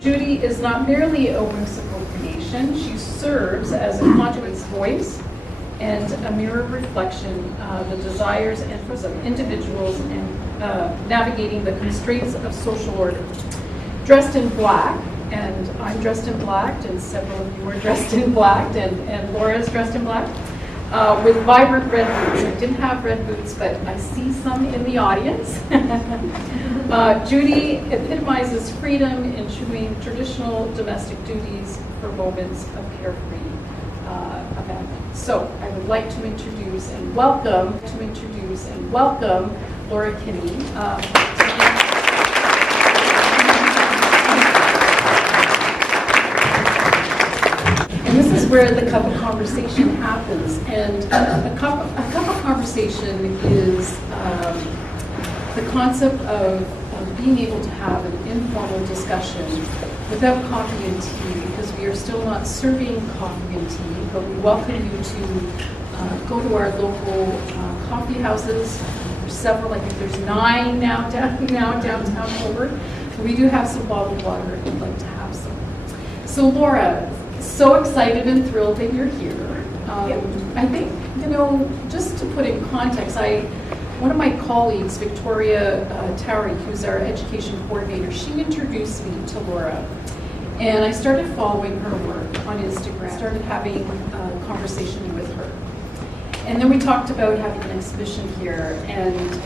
Judy is not merely a whimsical creation, she serves as a conduit's voice and a mirror reflection of the desires and interests of individuals and navigating the constraints of social order. Dressed in black, and I'm dressed in black, and several of you are dressed in black, and Laura is dressed in black, with vibrant red boots. I didn't have red boots, but I see some in the audience. Judy epitomizes freedom in doing traditional domestic duties for moments of carefree abandon. So I would like to introduce and welcome Laura Kenney. And this is where the cup of conversation happens. And a cup of conversation is the concept of being able to have an informal discussion without coffee and tea, because we are still not serving coffee and tea, but we welcome you to go to our local coffee houses. There's several, I think there's 9 now downtown Holbrook. We do have some bottled water if you'd like to have some. So Laura, so excited and thrilled that you're here. I think, just to put in context, one of my colleagues, Victoria Towery, who's our education coordinator, she introduced me to Laura. And I started following her work on Instagram, started having a conversation with her. And then we talked about having an exhibition here and,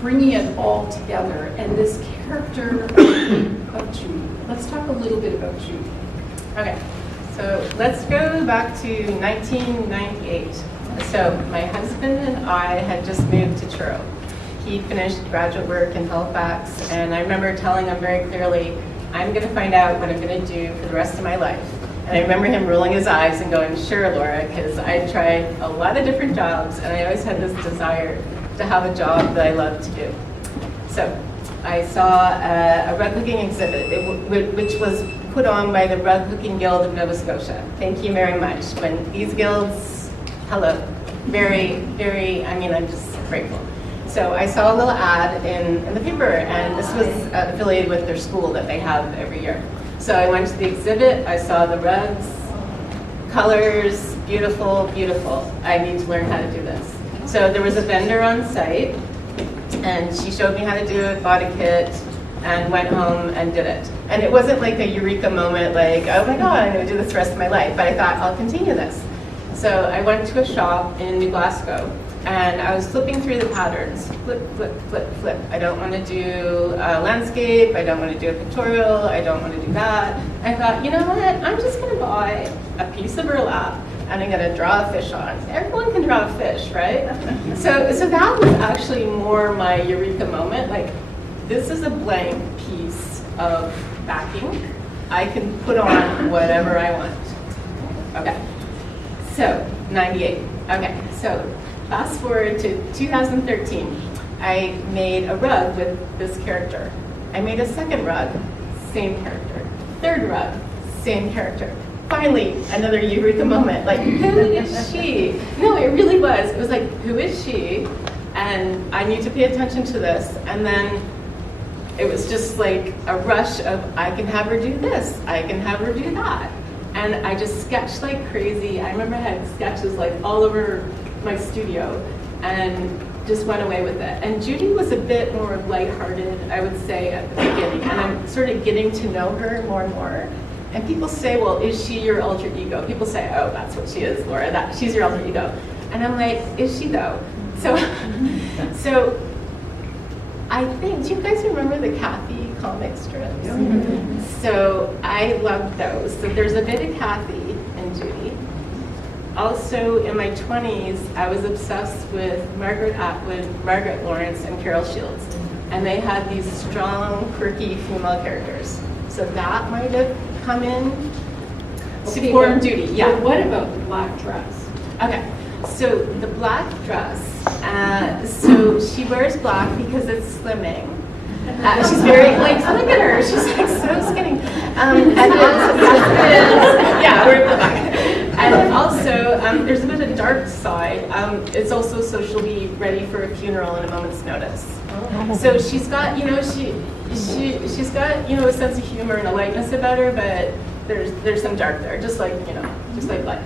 bringing it all together. And this character of Judy. Let's talk a little bit about Judy. Okay, so let's go back to 1998. So my husband and I had just moved to Truro. He finished graduate work in Halifax, and I remember telling him very clearly, I'm going to find out what I'm going to do for the rest of my life. And I remember him rolling his eyes and going, sure, Laura, because I tried a lot of different jobs, and I always had this desire to have a job that I loved to do. So I saw a rug hooking exhibit, which was put on by the Rug Hooking Guild of Nova Scotia. Thank you very much. When these guilds, hello, very, very, I'm just grateful. So I saw a little ad in the paper, and this was affiliated with their school that they have every year. So I went to the exhibit, I saw the rugs, colors, beautiful, beautiful. I need to learn how to do this. So there was a vendor on site, and she showed me how to do it, bought a kit, and went home and did it. And it wasn't like a eureka moment, like, oh my God, I'm gonna do this the rest of my life, but I thought, I'll continue this. So I went to a shop in New Glasgow, and I was flipping through the patterns, flip, flip, flip, flip. I don't want to do a landscape, I don't want to do a pictorial, I don't want to do that. I thought, you know what, I'm just gonna buy a piece of burlap, and I'm gonna draw a fish on it. Everyone can draw a fish, right? So that was actually more my eureka moment, like, this is a blank piece of backing. I can put on whatever I want. Okay, so 98. Okay, so fast forward to 2013. I made a rug with this character. I made a second rug, same character. Third rug, same character. Finally, another eureka moment, like, who is she? No, it really was. It was like, who is she? And I need to pay attention to this. And then it was just like a rush of, I can have her do this, I can have her do that. And I just sketched like crazy. I remember I had sketches like all over my studio and just went away with it. And Judy was a bit more lighthearted, I would say, at the beginning. And I'm sort of getting to know her more and more. And people say, well, is she your alter ego? People say, oh, that's what she is, Laura, she's your alter ego. And I'm like, is she though? So I think, do you guys remember the Kathy comic strips? Mm-hmm. So I loved those. So there's a bit of Kathy and Judy. Also in my 20s, I was obsessed with Margaret Atwood, Margaret Lawrence, and Carol Shields. And they had these strong, quirky female characters. So that might have come in to form Judy. Yeah. But what about the black dress? Okay. So the black dress, so she wears black because it's slimming. She's very, like, look at her, she's like so skinny. Yeah, we're black. And also, there's a bit of dark side. It's also so she'll be ready for a funeral in a moment's notice. So she's got, she's got, a sense of humor and a lightness about her, but there's some dark there, just like life.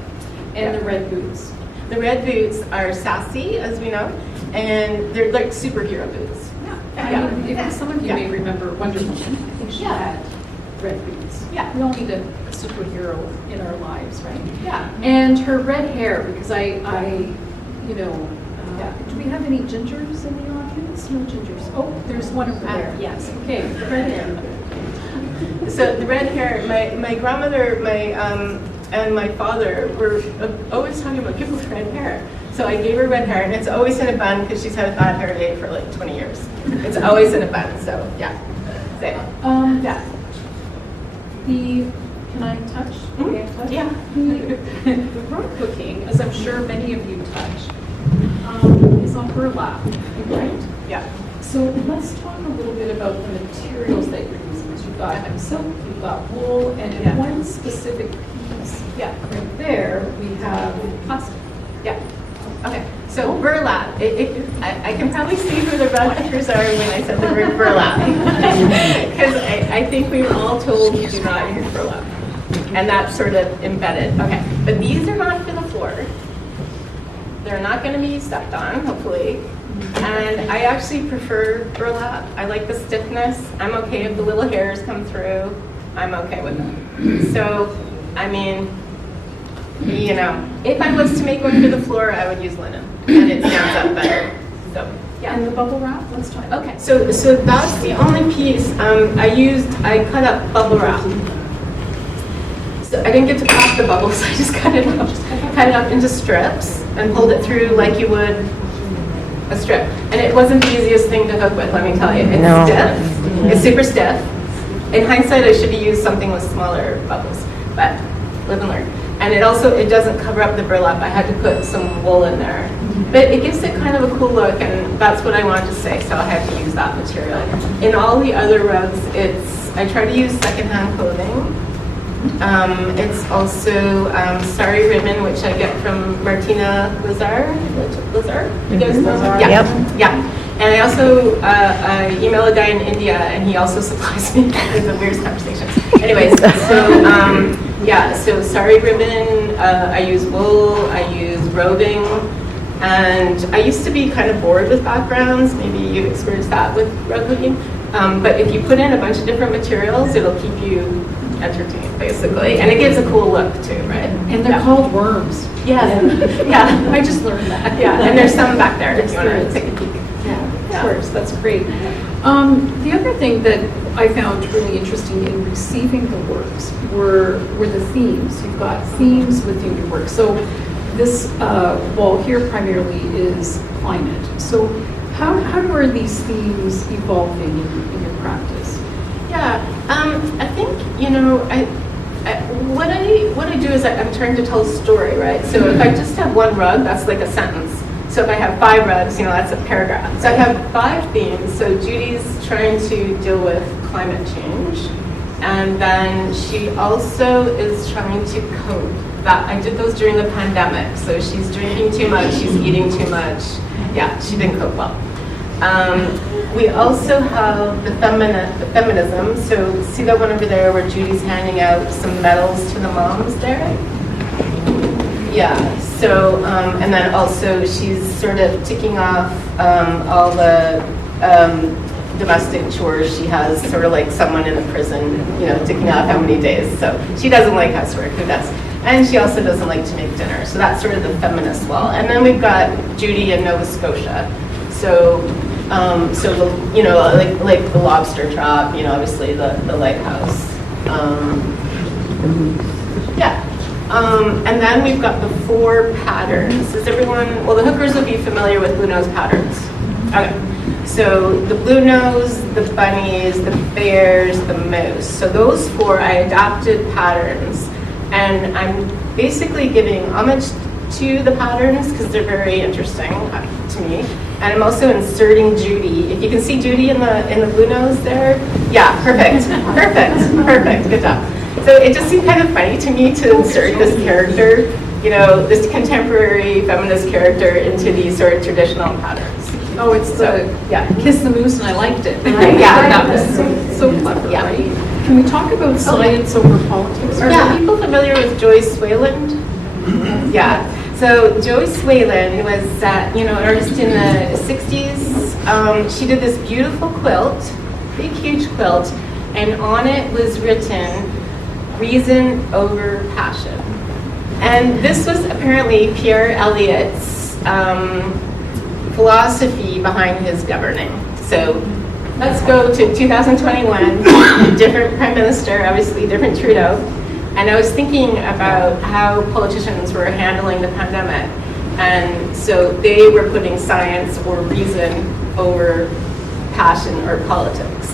And the red boots. The red boots are sassy, as we know, and they're like superhero boots. If some of you may remember Wonder Woman, I think she had red boots. Yeah. We all need a superhero in our lives, right? Yeah. And her red hair, because do we have any gingers in the audience? No gingers. Oh, there's one over there. Yes. Okay, the red hair. So the red hair, my grandmother, and my father were always talking about people with red hair. So I gave her red hair, and it's always in a bun because she's had a bad hair day for like 20 years. It's always in a bun, so yeah. Yeah. Can I touch? Mm-hmm. May I touch? Yeah. The road cooking, as I'm sure many of you touch, is on burlap, right? Yeah. So let's talk a little bit about the materials that you're using. You've got silk, you've got wool, and in one specific piece, right there, we have plastic. Yeah. Okay. So burlap. I can probably see who the red are when I said the word burlap, because I think we were all told we do not use burlap, and that's sort of embedded. Okay. But these are not for the floor. They're not going to be stepped on, hopefully. And I actually prefer burlap. I like the stiffness. I'm okay if the little hairs come through. I'm okay with them. So, I mean, if I was to make one for the floor, I would use linen, and it stands up better. So, yeah. And the bubble wrap, let's talk. Okay, so that's the only piece I cut up bubble wrap. So I didn't get to pop the bubbles, I just cut it up into strips and pulled it through like you would a strip. And it wasn't the easiest thing to hook with, let me tell you. It's stiff, it's super stiff. In hindsight, I should have used something with smaller bubbles, but live and learn. And it doesn't cover up the burlap. I had to put some wool in there. But it gives it kind of a cool look, and that's what I wanted to say, so I had to use that material. In all the other rugs, I try to use secondhand clothing. It's also sari ribbon, which I get from Martina Lazar. You guys know? Yeah. And I also I email a guy in India, and he also supplies me with the weirdest conversations. Anyways, so sari ribbon, I use wool, I use roving, and I used to be kind of bored with backgrounds. Maybe you've experienced that with rug cooking. But if you put in a bunch of different materials, it'll keep you entertained, basically. And it gives a cool look, too, right? And they're called worms. Yeah. I just learned that. Yeah, and there's some back there if you want to take a peek. Of course, that's great. The other thing that I found really interesting in receiving the works were the themes. You've got themes within your work. So this wall here primarily is climate. So how are these themes evolving in your practice? Yeah, I think, what I do is I'm trying to tell a story, right? So if I just have one rug, that's like a sentence. So if I have 5 rugs, that's a paragraph. So I have 5 themes. So Judy's trying to deal with climate change. And then she also is trying to cope. I did those during the pandemic. So she's drinking too much, she's eating too much. Yeah, she didn't cope well. We also have the feminism. So see that one over there where Judy's handing out some medals to the moms there? Yeah, so, and then also she's sort of ticking off all the domestic chores she has, sort of like someone in a prison, ticking off how many days. So she doesn't like housework, who does? And she also doesn't like to make dinner. So that's sort of the feminist wall. And then we've got Judy in Nova Scotia. So, like the lobster trap, obviously the lighthouse. And then we've got the 4 patterns. Is everyone, well, the hookers will be familiar with blue nose patterns. Okay, so the blue nose, the bunnies, the bears, the moose. So those 4 I adapted patterns, and I'm basically giving homage to the patterns because they're very interesting to me. And I'm also inserting Judy. If you can see Judy in the blue nose there, yeah, perfect, good job. So it just seemed kind of funny to me to insert this character, this contemporary feminist character into these sort of traditional patterns. Oh, it's the Yeah. Kiss the Moose, and I liked it. Yeah. That was so clever, Yeah. right? Can we talk about science over politics? Are people familiar with Joyce Wayland? Yeah. So Joyce Wayland was, an artist in the 60s. She did this beautiful quilt, big, huge quilt, and on it was written, "Reason over passion." And this was apparently Pierre Elliott's philosophy behind his governing. So let's go to 2021, different prime minister, obviously different Trudeau. And I was thinking about how politicians were handling the pandemic. And so they were putting science or reason over passion or politics.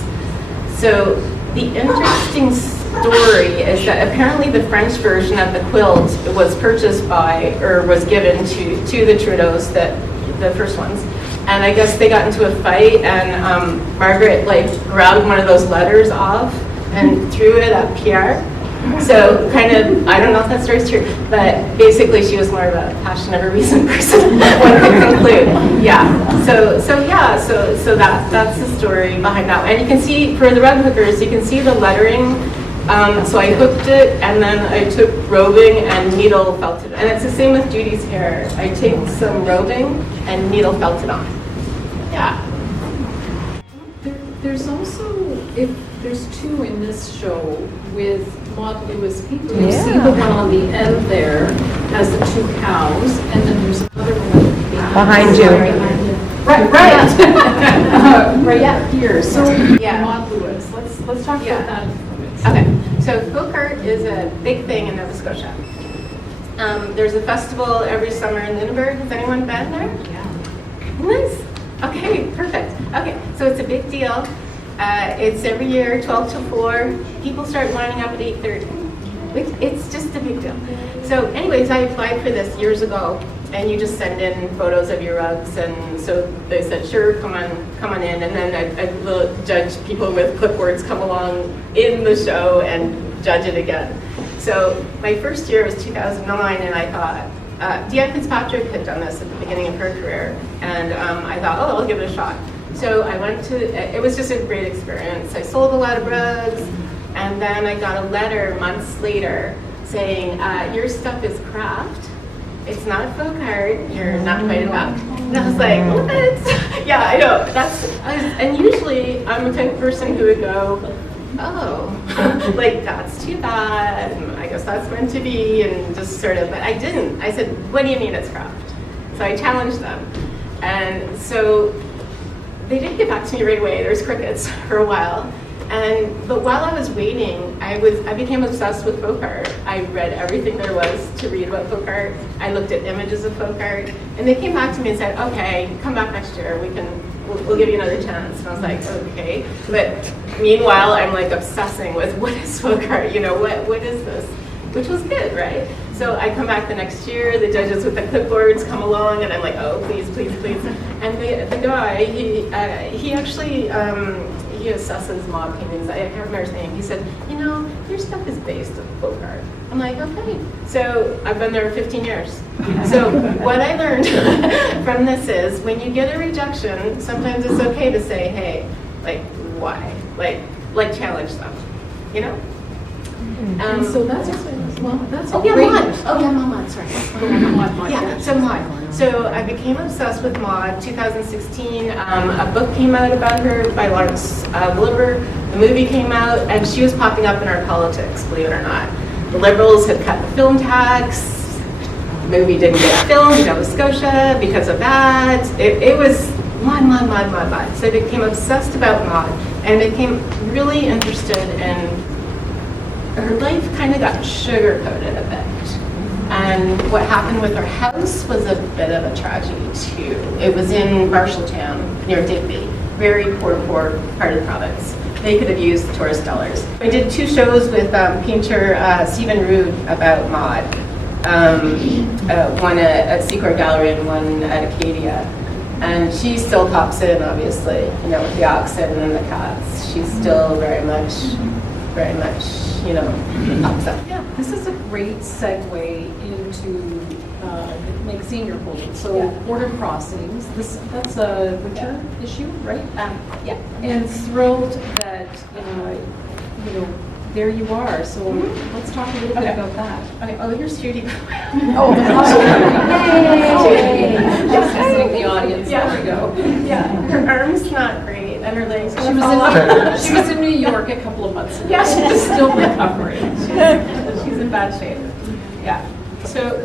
So the interesting story is that apparently the French version of the quilt was purchased by, or was given to the Trudeaus, the first ones. And I guess they got into a fight, and Margaret grabbed one of those letters off and threw it at Pierre. So kind of, I don't know if that story's true, but basically she was more of a passion over reason person, one could conclude. Yeah. So that's the story behind that. And you can see, for the rug hookers, you can see the lettering. So I hooked it, and then I took roving and needle felted it. And it's the same with Judy's hair. I take some roving and needle felt it on. Yeah. There's also, if there's two in this show with Maud Lewis people. You see the one on the end there has the two cows, and then there's another one Behind you. Right. Right here. So Maud Lewis. Let's talk about that. Okay. So folk art is a big thing in Nova Scotia. There's a festival every summer in Lunenburg. Has anyone been there? Yeah. Nice. Okay, perfect. Okay, so it's a big deal. It's every year, 12 to 4. People start lining up at 8:30. It's just a big deal. So anyways, I applied for this years ago, and you just send in photos of your rugs, and so they said, sure, come on in, and then I will judge people with clipboards come along in the show and judge it again. So my first year was 2009, and I thought, Deanne Fitzpatrick had done this at the beginning of her career, and I thought, I'll give it a shot. So I went to, it was just a great experience. I sold a lot of rugs, and then I got a letter months later saying, your stuff is craft. It's not folk art. You're not invited back. And I was like, what? Yeah, I know. And usually I'm the type of person who would go, oh, that's too bad. I guess that's meant to be, and just sort of, but I didn't. I said, what do you mean it's craft? So I challenged them. And so they didn't get back to me right away. There was crickets for a while. But while I was waiting, I became obsessed with folk art. I read everything there was to read about folk art. I looked at images of folk art, and they came back to me and said, okay, come back next year. We'll give you another chance. And I was like, okay. But meanwhile, I'm obsessing with what is folk art? What is this? Which was good, right? So I come back the next year, the judges with the clipboards come along, and I'm like, oh, please, please, please. And the guy, he actually, he assesses mob paintings. I can't remember his name. He said, your stuff is based on folk art. I'm like, okay. So I've been there 15 years. So what I learned from this is when you get a rejection, sometimes it's okay to say, hey, why? Challenge them, And so that's a great. Mod. Mod, sorry. So Mod. So I became obsessed with Mod. 2016, a book came out about her by Lawrence Wilbur. The movie came out, and she was popping up in our politics, believe it or not. The Liberals had cut the film tax. The movie didn't get filmed in Nova Scotia because of that. It was Mod. So I became obsessed about Mod, and became really interested in her life. Kind of got sugar-coated a bit. And what happened with her house was a bit of a tragedy too. It was in Marshalltown near Digby, very poor part of the province. They could have used the tourist dollars. I did 2 shows with painter Stephen Rood about Mod. One at Art Gallery and one at Acadia. And she still pops in, obviously, with the oxen and the cats. She's still very much very much, you know, upset. Yeah, this is a great segue into the magazine you're holding. So Yeah. Border Crossings, that's a winter issue, right? Yeah. And thrilled that, you know, there you are. So let's talk a little bit Okay. about that. Okay, oh, here's Judy. Oh, Yay! Just visiting the audience, Yeah. there we go. Yeah, her arm's not great, and her legs. She was in New York a couple of months ago. Yeah, She's still recovering. She's in bad shape. Yeah. So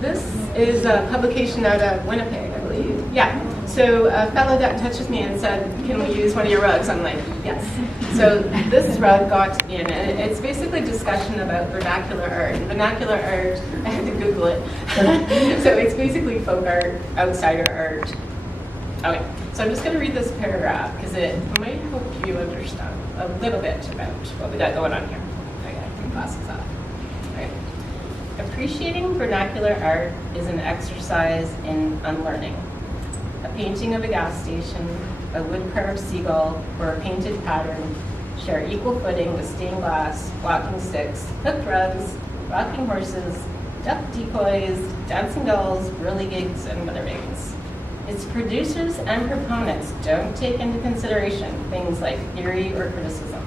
this is a publication out of Winnipeg, I believe. Yeah. So a fellow got in touch with me and said, "Can we use one of your rugs?" I'm like, "Yes." So this rug got in, and it's basically discussion about vernacular art. And vernacular art, I had to Google it. So it's basically folk art, outsider art. Okay. So I'm just going to read this paragraph because it might help you understand a little bit about what we got going on here. Okay, I think glasses off. Okay. Appreciating vernacular art is an exercise in unlearning. A painting of a gas station, a wood-carved seagull, or a painted pattern share equal footing with stained glass, walking sticks, hooked rugs, rocking horses, duck decoys, dancing dolls, whirligigs, and weatherwings. Its producers and proponents don't take into consideration things like theory or criticism.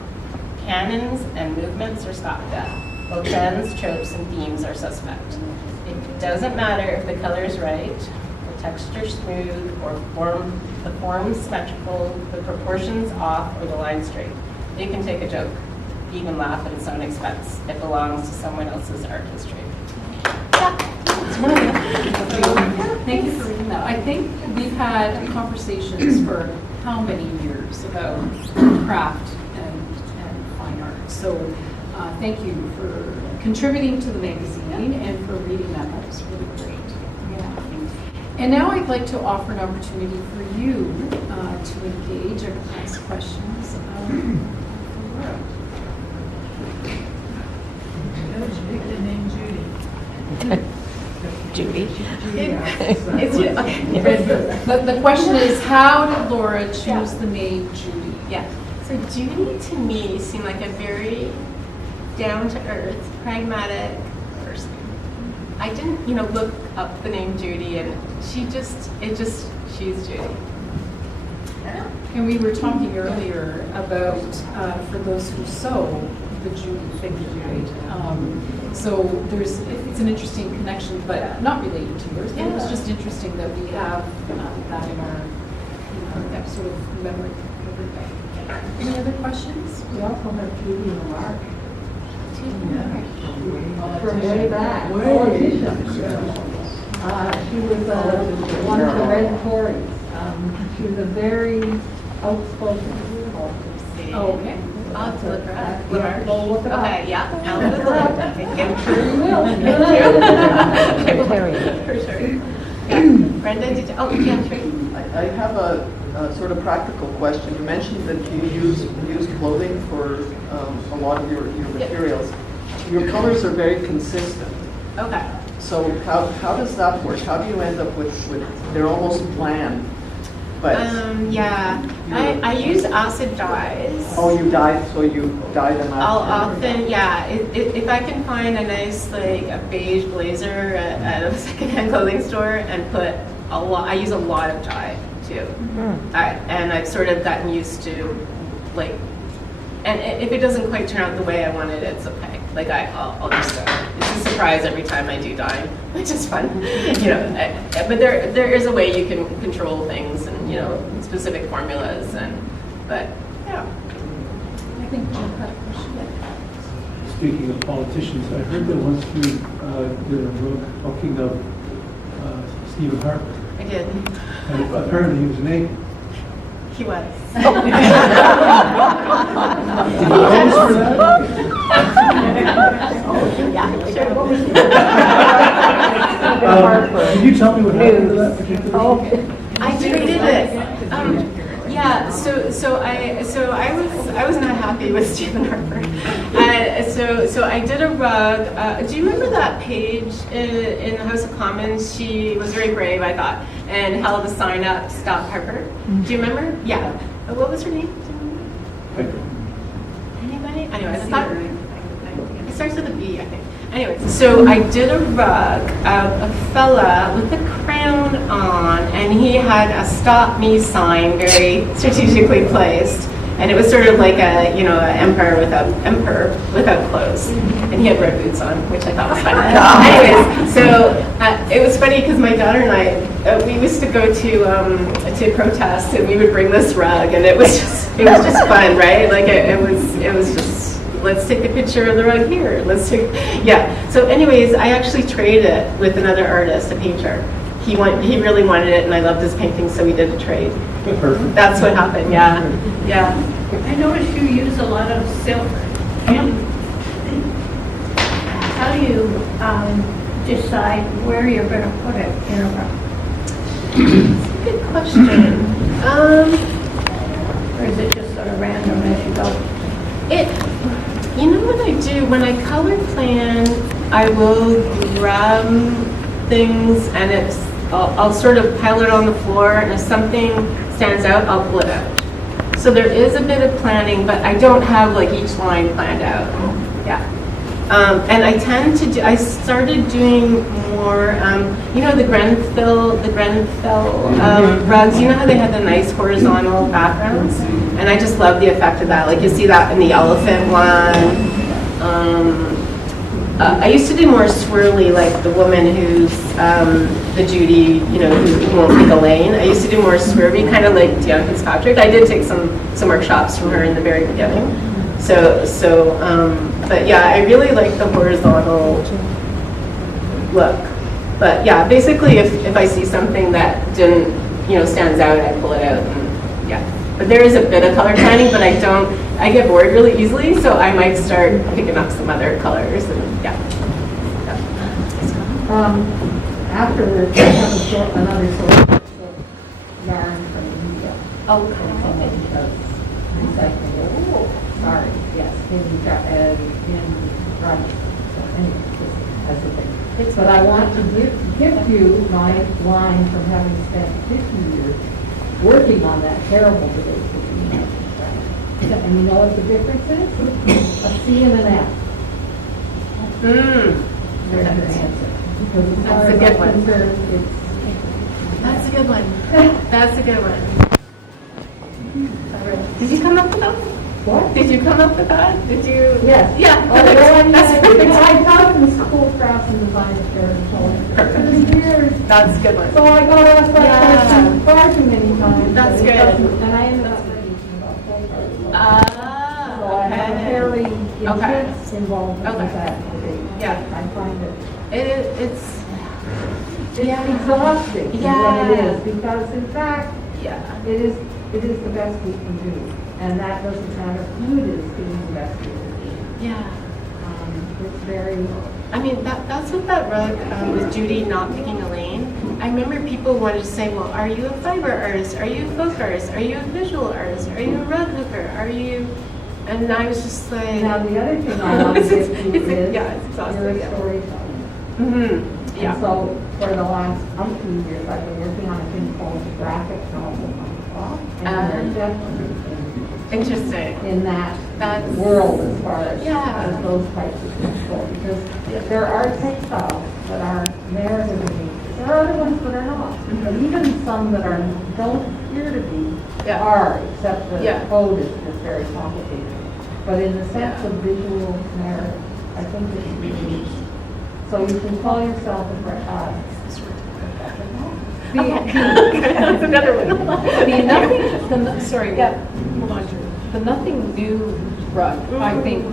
Canons and movements are scoffed at, while trends, tropes, and themes are suspect. It doesn't matter if the color is right, the texture smooth, or the form symmetrical, the proportions off, or the line straight. You can take a joke, even laugh at its own expense. It belongs to someone else's art history. Thank you for reading that. I think we've had conversations for how many years about craft and fine art. So thank you for contributing to the magazine and for reading that. That was really great. Yeah. And now I'd like to offer an opportunity for you to engage or ask questions. Laura. Judy. It's okay. The question is, how did Laura choose the name Judy? Yeah. So Judy to me seemed like a very down-to-earth, pragmatic person. I didn't, look up the name Judy, and she's Judy. And we were talking earlier about, for those who sew, the Judy figure, right? So it's an interesting connection, but not related to yours. But it's just interesting that we have that in our sort of memory. Any other questions? We also have Judy in the Mark. From way back. Politician. She was one of the Red Tories. She was a very outspoken politician. Oh, okay. I'll have to look her up. Yeah, go look it up. Okay, yeah, I'll look her up. Thank you. I'm sure you will. For sure. Yeah. Brenda, did you, yeah, sure. I have a sort of practical question. You mentioned that you use clothing for a lot of your materials. Your colors are very consistent. Okay. So how does that work? How do you end up with they're almost bland? But Yeah, I use acid dyes. oh, you dye them out. I'll often, if I can find a nice, like, a beige blazer at a secondhand clothing store and put I use a lot of dye too. And I've sort of gotten used to, like, and if it doesn't quite turn out the way I wanted, it's okay. Like, I'll just, it's a surprise every time I do dye, which is fun. But there is a way you can control things and, specific formulas but yeah. I think Jim had a question. Speaking of politicians, I heard that once you did a book talking of Stephen Harper, I did. and apparently he was naked. He was. Did you pose for that? Yeah, sure. Can you tell me what happened to that particular? I traded it. I was not happy with Stephen Harper. So I did a rug. Do you remember that page in the House of Commons? She was very brave, I thought, and held a sign up, "Stop Harper." Do you remember? Yeah. What was her name? Do you remember? Anybody? anyways, I thought it starts with a B, I think. Anyways, so I did a rug of a fella with a crown on, and he had a "Stop Me" sign very strategically placed, and it was sort of like a, you know, an emperor without clothes, and he had red boots on, which I thought was fun. Anyways, so it was funny because my daughter and I, we used to go to protests, and we would bring this rug, and it was just fun, right? Like it was just. Let's take a picture of the rug here. Yeah. So anyways, I actually traded it with another artist, a painter. He really wanted it, and I loved his painting, so we did a trade. Perfect. That's what happened, yeah. I noticed you use a lot of silk. And how do you decide where you're going to put it in a rug? Good question. Or is it just sort of random as you go? You know what I do? When I color plan, I will grab things and I'll sort of pile it on the floor, and if something stands out, I'll pull it out. So there is a bit of planning, but I don't have like each line planned out. Yeah. And I started doing more, you know, the Grenfell rugs, you know how they had the nice horizontal backgrounds? And I just love the effect of that. Like you see that in the elephant one. I used to do more swirly, like the woman who's the Judy, you know, who won't pick a lane. I used to do more swirly, kind of like Deanna Fitzpatrick. I did take some workshops from her in the very beginning. But yeah, I really like the horizontal look. But yeah, basically if I see something that didn't, you know, stands out, I pull it out. And, yeah. But there is a bit of color planning, but I get bored really easily, so I might start picking up some other colors and yeah. Afterwards, I have another source of yarn from India. Oh, Sorry, yes, in Russia. So anyway, just as a thing. But I want to give you my line from having spent 50 years working on that terrible debate between us and China. And you know what the difference is? A C and an F. There's your answer. Because as far as I'm concerned, it's... That's a good one. That's a good one. All right. Did you come up with that? What? Did you come up with that? Did you? Yes. Yeah. That's perfect. I taught in school crafts and design at Sheridan College for years. That's a good one. So I got asked that question far too many times. That's but it good. doesn't- And I ended up teaching about photos. Ah, So I have a okay. fairly intense involvement with Okay. that debate. Yeah. I find it It's exhausting is what it is, because in fact, yeah. it is the best we can do. And that doesn't matter who it is doing the best we can do. Yeah. It's very... I mean, that's what that rug with Judy not picking a lane. I remember people wanted to say, well, are you a fiber artist? Are you a folk artist? Are you a visual artist? Are you a rug hooker? Are you... And I was just like... Now, the other thing I want to give you is yeah, it's exhausting, you're yeah. a storyteller. Mm-hmm. Yeah. And so, for the last umpteen years, I've been working on a thing called the graphic novel on the clock. And they're definitely Interesting. in that That's- world as far as, Yeah. as those types of things go. Because there are textiles that are narrative in nature. There are other ones that are not. But even some that don't appear to be Yeah. are, except the Yeah. code is just very complicated. But in the sense Yeah. of visual narrative, I think it's really, so you can call yourself That's another one. Sorry, hold on. The Nothing New rug, I think,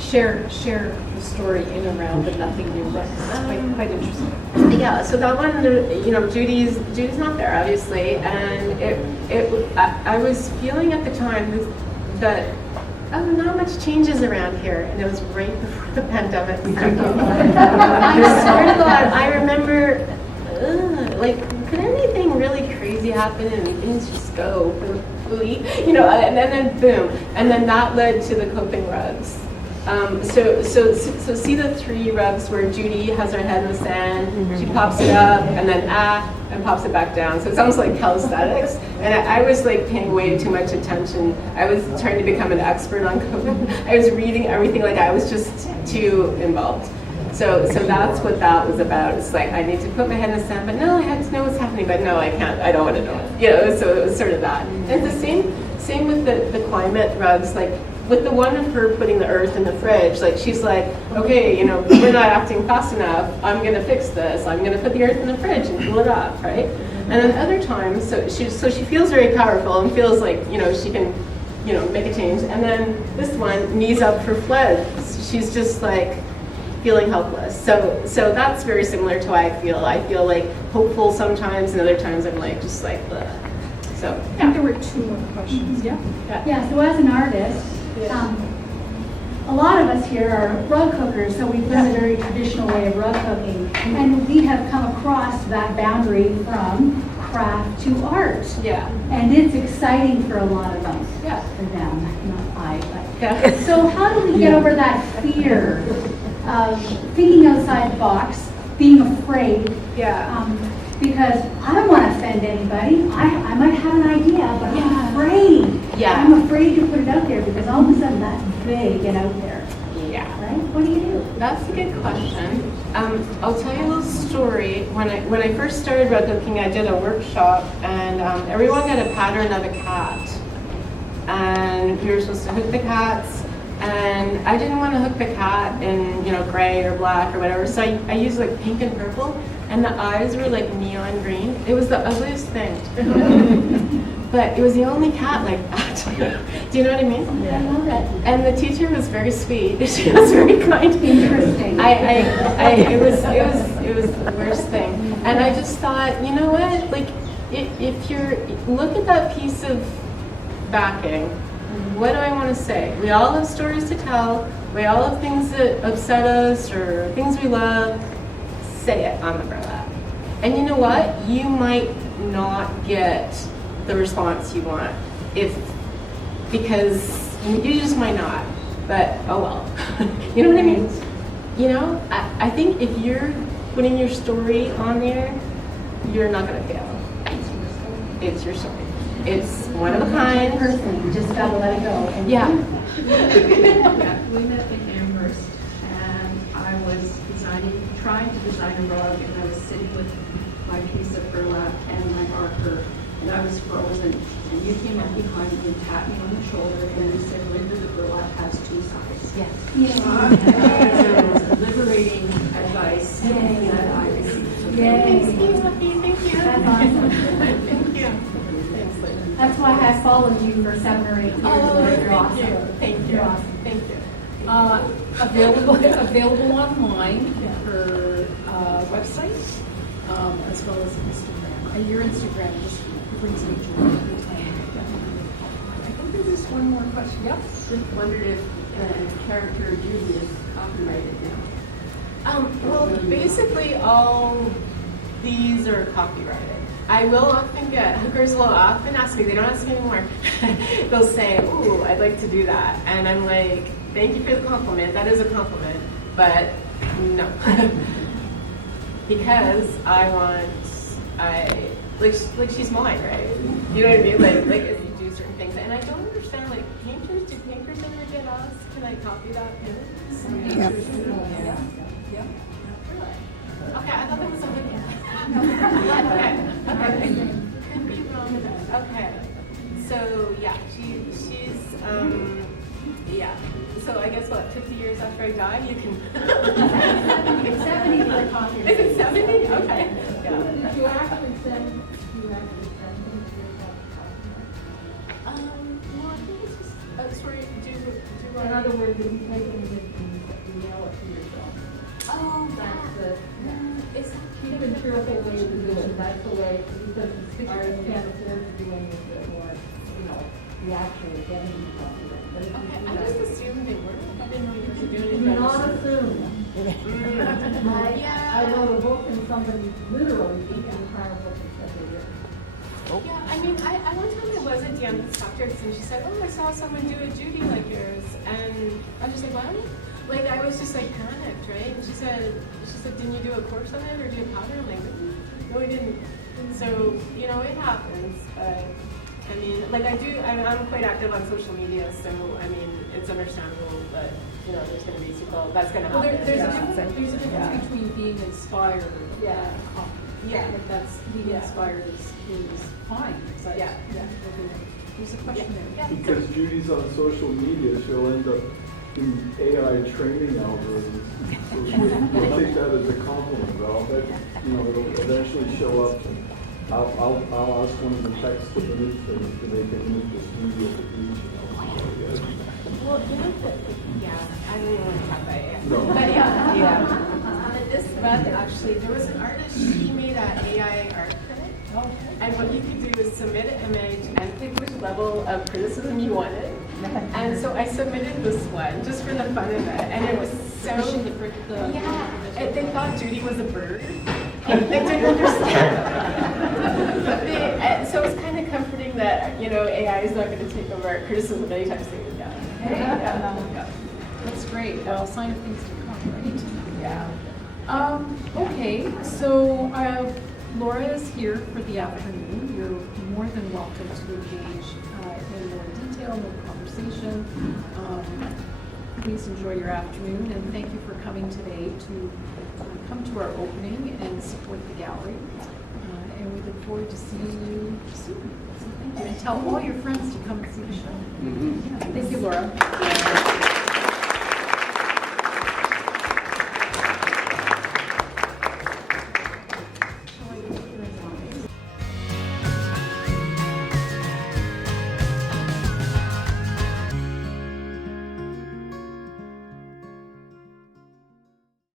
share the story in and around the Nothing New rug. It's quite interesting. Yeah, so that one, you know, Judy's not there, obviously, and I was feeling at the time that not much changes around here, and it was right before the pandemic. I swear to God, I remember, like, could anything really crazy happen and things just go, you know, and then boom, and then that led to the coping rugs. So see the three rugs where Judy has her head in the sand, she pops it up, and then and pops it back down. So it sounds like calisthenics. And I was like paying way too much attention. I was trying to become an expert on COVID. I was reading everything, like I was just too involved. So that's what that was about. It's like, I need to put my head in the sand, but no, I have to know what's happening, but no, I can't, I don't want to know it. You know, so it was sort of that. And the same with the climate rugs, like with the one of her putting the earth in the fridge, like she's like, okay, you know, we're not acting fast enough, I'm gonna fix this, I'm gonna put the earth in the fridge and cool it off, right? And then other times, so she feels very powerful and feels like, you know, she can, you know, make a change. And then this one, knees up for floods, she's just like, feeling helpless. So that's very similar to how I feel. I feel like hopeful sometimes, and other times I'm like just like ugh. So I think there were two more questions. Yeah. Yeah, so as an artist, a lot of us here are rug hookers, so we've done a very traditional way of rug hooking. And we have come across that boundary from craft to art. Yeah. And it's exciting for a lot of us. Yeah. For them, not I, but. Yeah. So how do we get over that fear of thinking outside the box, being afraid? Yeah. Because I don't want to offend anybody. I might have an idea, but I'm afraid. Yeah. I'm afraid to put it out there because all of a sudden that's vague and out there. Yeah. Right? What do you do? That's a good question. I'll tell you a little story. When I first started rug hooking, I did a workshop, and everyone got a pattern of a cat, and we were supposed to hook the cats. And I didn't want to hook the cat in, you know, gray or black or whatever, so I used like pink and purple, and the eyes were like neon green. It was the ugliest thing. But it was the only cat like that. Do you know what I mean? Yeah. I love it. And the teacher was very sweet. She was very kind. Interesting. It was the worst thing. And I just thought, you know what? Like, if you're, look at that piece of backing. What do I want to say? We all have stories to tell. We all have things that upset us or things we love. Say it on the burlap. And you know what? You might not get the response you want because you just might not. But oh well. You know what I mean? You know, I think if you're putting your story on there, you're not going to fail. It's your story. It's one of a kind. Person, you just gotta let it go. And Yeah. Yeah, we met in Amherst, and I was trying to design a rug, and I was sitting with my piece of burlap and my marker, and I was frozen. And you came up behind me and tapped me on the shoulder, and you said, "Linda, the burlap has two sides." Yes. Yay. It was liberating advice that I received. Yay. Thank you. That's awesome. Thank you. That's why I followed you for 7 or 8 years. Oh, You're awesome. Thank you. You're awesome. Thank you. Available online, her website, as well as Instagram. And your Instagram just brings me joy every time. I think there was one more question. Yep. Just wondered if the character Judy is copyrighted now. Well, basically all these are copyrighted. I will often get, hookers will often ask me, they don't ask me anymore, they'll say, ooh, I'd like to do that. And I'm like, thank you for the compliment, that is a compliment, but no. Because like she's mine, right? You know what I mean? Like if you do certain things, and I don't understand, like painters, do painters ever get asked, can I copy that painting? Yep. Yep. Okay, I thought that was a hook. Okay. Could be wrong with that. Okay. So yeah, she's yeah. So I guess what, 50 years after I die, you can. It's 70 for the copy. Is it 70? Okay. Yeah. Did you actually send things to yourself? Well, I think it's just sorry. Do In other words, if you take anything and email it to yourself. Oh, That's the It's cheap and cheerful way to do it. That's the way, because artists can't afford to do anything or, you know, the actual getting copyright. But if you okay. do I that, just assumed they were. I didn't know you could do you anything. cannot assume. Yeah. I wrote a book and somebody literally took the entire book and said they did. Yeah, I mean, I one time I was at Deanna's doctor's and she said, oh, I saw someone do a Judy like yours. And I was just like, what? Like, I was just like panicked, right? And she said, didn't you do a course on it or do you have powder? I'm like, no, I didn't. And so, you know, it happens. I mean, like I'm quite active on social media, so I mean, it's understandable that, you know, there's going to be that's going to happen. Well, there's a difference between being inspired Yeah. and copy. Yeah. Like that's, being inspired is fine, but. Yeah. There's a question there. Yeah. Because Judy's on social media, she'll end up in AI training algorithms. So we'll take that as a compliment. I'll bet, you know, it'll eventually show up. And I'll ask one of the text to image things to make an image that's easier to reach. Well, you know, I don't even want to talk about it. No. But yeah. This month, actually, there was an artist, she made an AI art critic. And what you could do is submit an image and pick which level of criticism you wanted. And so I submitted this one just for the fun of it. And it was so, and they thought Judy was a bird. And they didn't understand. But so it's kind of comforting that, you know, AI is not going to take over art criticism anytime soon. Yeah. That's great. Well, sign of things to come, right? Yeah. Okay, so Laura is here for the afternoon. You're more than welcome to engage in more detail, more conversation. Please enjoy your afternoon, and thank you for coming today to come to our opening and support the gallery. And we look forward to seeing you soon. So thank you. And tell all your friends to come and see the show. Mm-hmm. Yeah, thank you, Laura.